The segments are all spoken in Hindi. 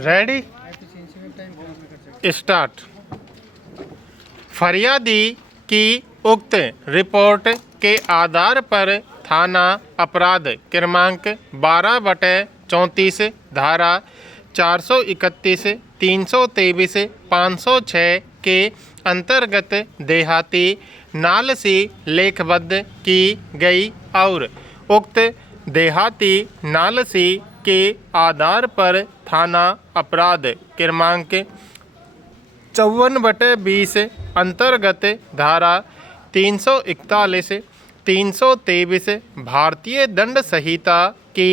Ready start. फरियादी की उक्त रिपोर्ट के आधार पर थाना अपराध क्रमांक 12/34 धारा 431, 323, 506 के अंतर्गत देहाती नालसी लेखबद्ध की गई और उक्त देहाती नालसी के आधार पर थाना अपराध क्रमांक 54/20 अंतर्गत धारा 341, 323 भारतीय दंड संहिता की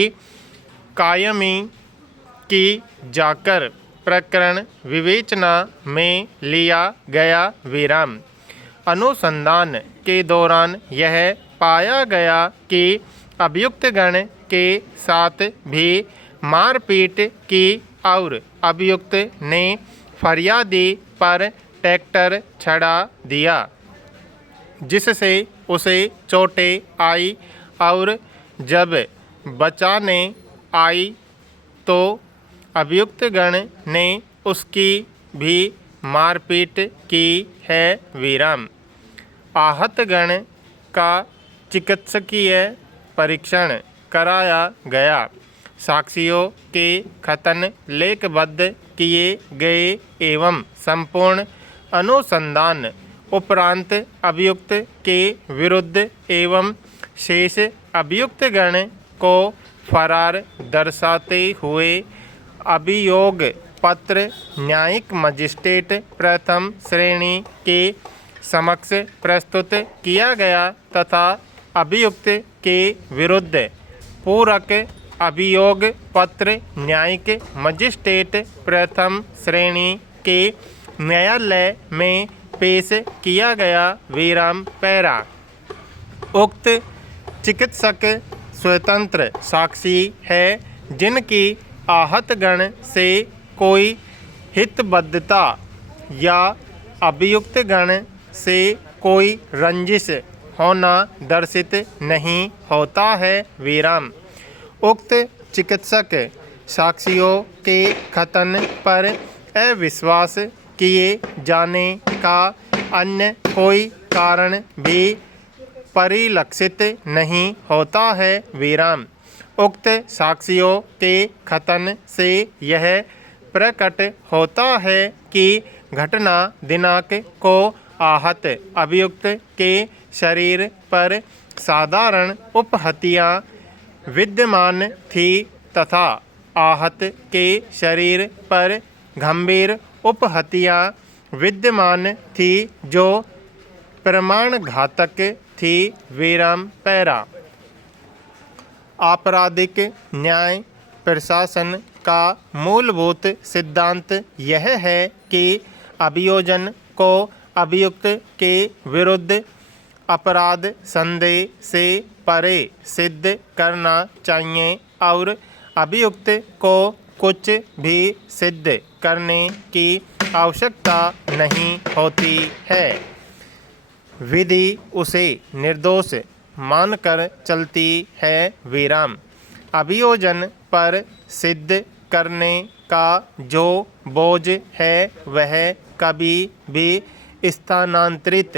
कायमी की जाकर प्रकरण विवेचना में लिया गया विराम। अनुसंधान के दौरान यह पाया गया कि अभियुक्तगण के साथ भी मारपीट की और अभियुक्त ने फरियादी पर ट्रैक्टर चढ़ा दिया, जिससे उसे चोटें आई और जब बचाने आई तो अभियुक्तगण ने उसकी भी मारपीट की है विराम। आहतगण का चिकित्सकीय परीक्षण कराया गया। साक्ष्यों के कथन लेखबद्ध किए गए एवं संपूर्ण अनुसंधान उपरांत अभियुक्त के विरुद्ध एवं शेष अभियुक्तगण को फरार दर्शाते हुए अभियोग पत्र न्यायिक मजिस्ट्रेट प्रथम श्रेणी के समक्ष प्रस्तुत किया गया तथा अभियुक्त के विरुद्ध पूरक अभियोग पत्र न्यायिक मजिस्ट्रेट प्रथम श्रेणी के न्यायालय में पेश किया गया विराम। पैरा उक्त चिकित्सक स्वतंत्र साक्षी है जिनकी आहतगण से कोई हितबद्धता या अभियुक्तगण से कोई रंजिश होना दर्शित नहीं होता है विराम। उक्त चिकित्सक साक्षियों के कथन पर अविश्वास किए जाने का अन्य कोई कारण भी परिलक्षित नहीं होता है विराम। उक्त साक्षियों के कथन से यह प्रकट होता है कि घटना दिनांक को आहत अभियुक्त के शरीर पर साधारण उपहत्या विद्यमान थी तथा आहत के शरीर पर गंभीर उपहत्या विद्यमान थी जो प्रमाण घातक थी विराम। पैरा आपराधिक न्याय प्रशासन का मूलभूत सिद्धांत यह है कि अभियोजन को अभियुक्त के विरुद्ध अपराध संदेह से परे सिद्ध करना चाहिए और अभियुक्त को कुछ भी सिद्ध करने की आवश्यकता नहीं होती है। विधि उसे निर्दोष मानकर चलती है विराम। अभियोजन पर सिद्ध करने का जो बोझ है वह कभी भी स्थानांतरित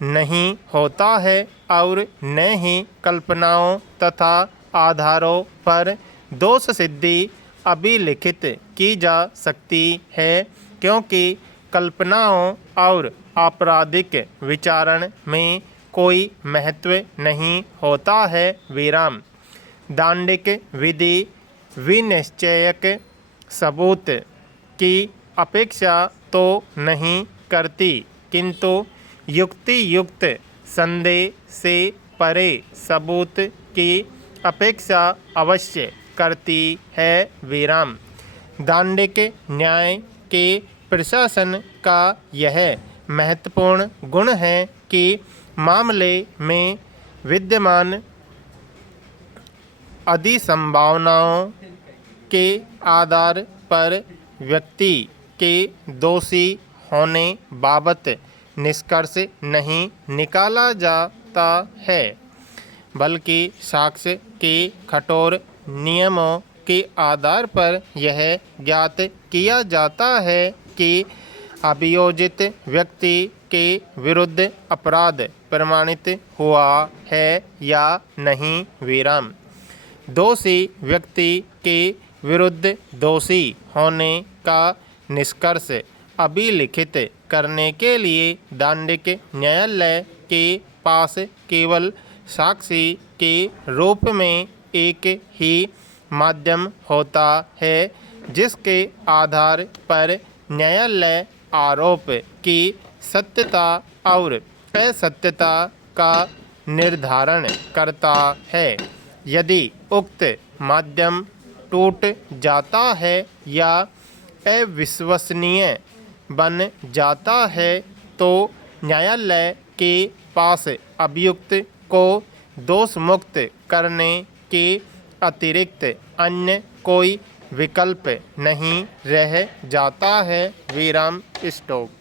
नहीं होता है और न ही कल्पनाओं तथा आधारों पर दोष सिद्धि अभिलिखित की जा सकती है, क्योंकि कल्पनाओं और आपराधिक विचारण में कोई महत्व नहीं होता है विराम। दांडिक विधि विनिश्चयक सबूत की अपेक्षा तो नहीं करती, किंतु युक्ति युक्त संदेह से परे सबूत की अपेक्षा अवश्य करती है विराम। दांडिक न्याय के प्रशासन का यह महत्वपूर्ण गुण है कि मामले में विद्यमान अधिसंभावनाओं के आधार पर व्यक्ति के दोषी होने बाबत निष्कर्ष नहीं निकाला जाता है, बल्कि साक्ष्य के कठोर नियमों के आधार पर यह ज्ञात किया जाता है कि अभियोजित व्यक्ति के विरुद्ध अपराध प्रमाणित हुआ है या नहीं। विराम। दोषी व्यक्ति के विरुद्ध दोषी होने का निष्कर्ष अभिलिखित करने के लिए दंडिक न्यायालय के पास केवल साक्षी के रूप में एक ही माध्यम होता है, जिसके आधार पर न्यायालय आरोप की सत्यता और असत्यता का निर्धारण करता है। यदि उक्त माध्यम टूट जाता है या अविश्वसनीय बन जाता है तो न्यायालय के पास अभियुक्त को दोष मुक्त करने के अतिरिक्त अन्य कोई विकल्प नहीं रह जाता है। विराम। स्टॉप।